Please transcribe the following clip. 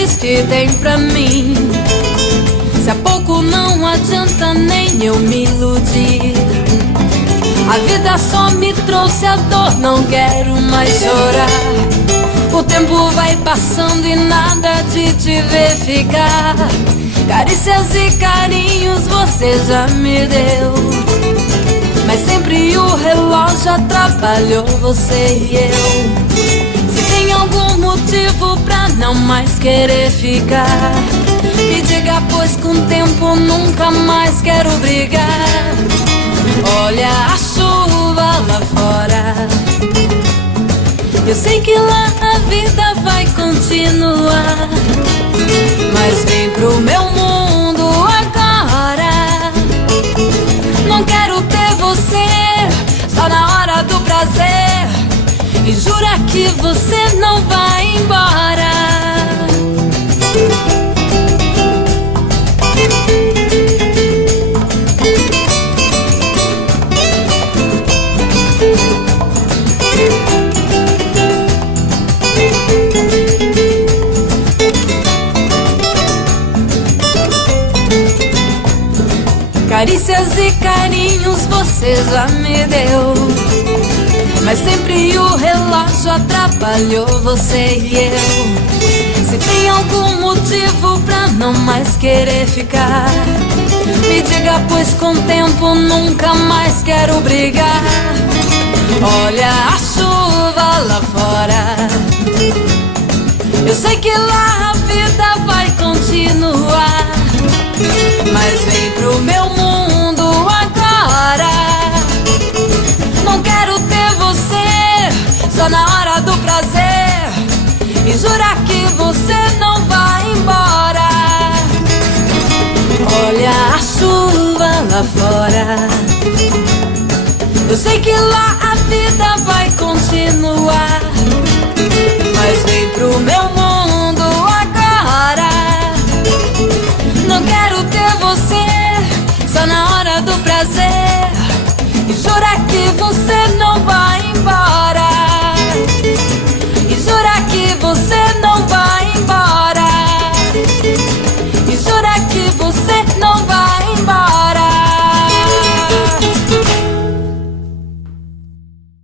diz que tem pra mim. Se há pouco não adianta nem eu me iludir. A vida só me trouxe a dor, não quero mais chorar. O tempo vai passando e nada de te ver ficar. Carícias e carinhos você já me deu, mas sempre o relógio atrapalhou você e eu. Se tem algum motivo pra não mais querer ficar, me diga, pois com o tempo nunca mais quero brigar. Olha a chuva lá fora, eu sei que lá a vida vai continuar, mas vem pro meu mundo agora. Não quero ter você só na hora do prazer, e jura que você não vai embora. Carícias e carinhos você já me deu, mas sempre o relógio atrapalhou você e eu. Se tem algum motivo pra não mais querer ficar, me diga, pois com o tempo nunca mais quero brigar. Olha a chuva lá fora, eu sei que lá a vida vai continuar, mas vem pro meu mundo agora. Não quero ter você só na hora do prazer, e jura que você não vai embora. Olha a chuva lá fora, eu sei que lá a vida vai continuar, mas vem pro meu mundo agora. Não quero ter você só na hora do prazer, e jura que você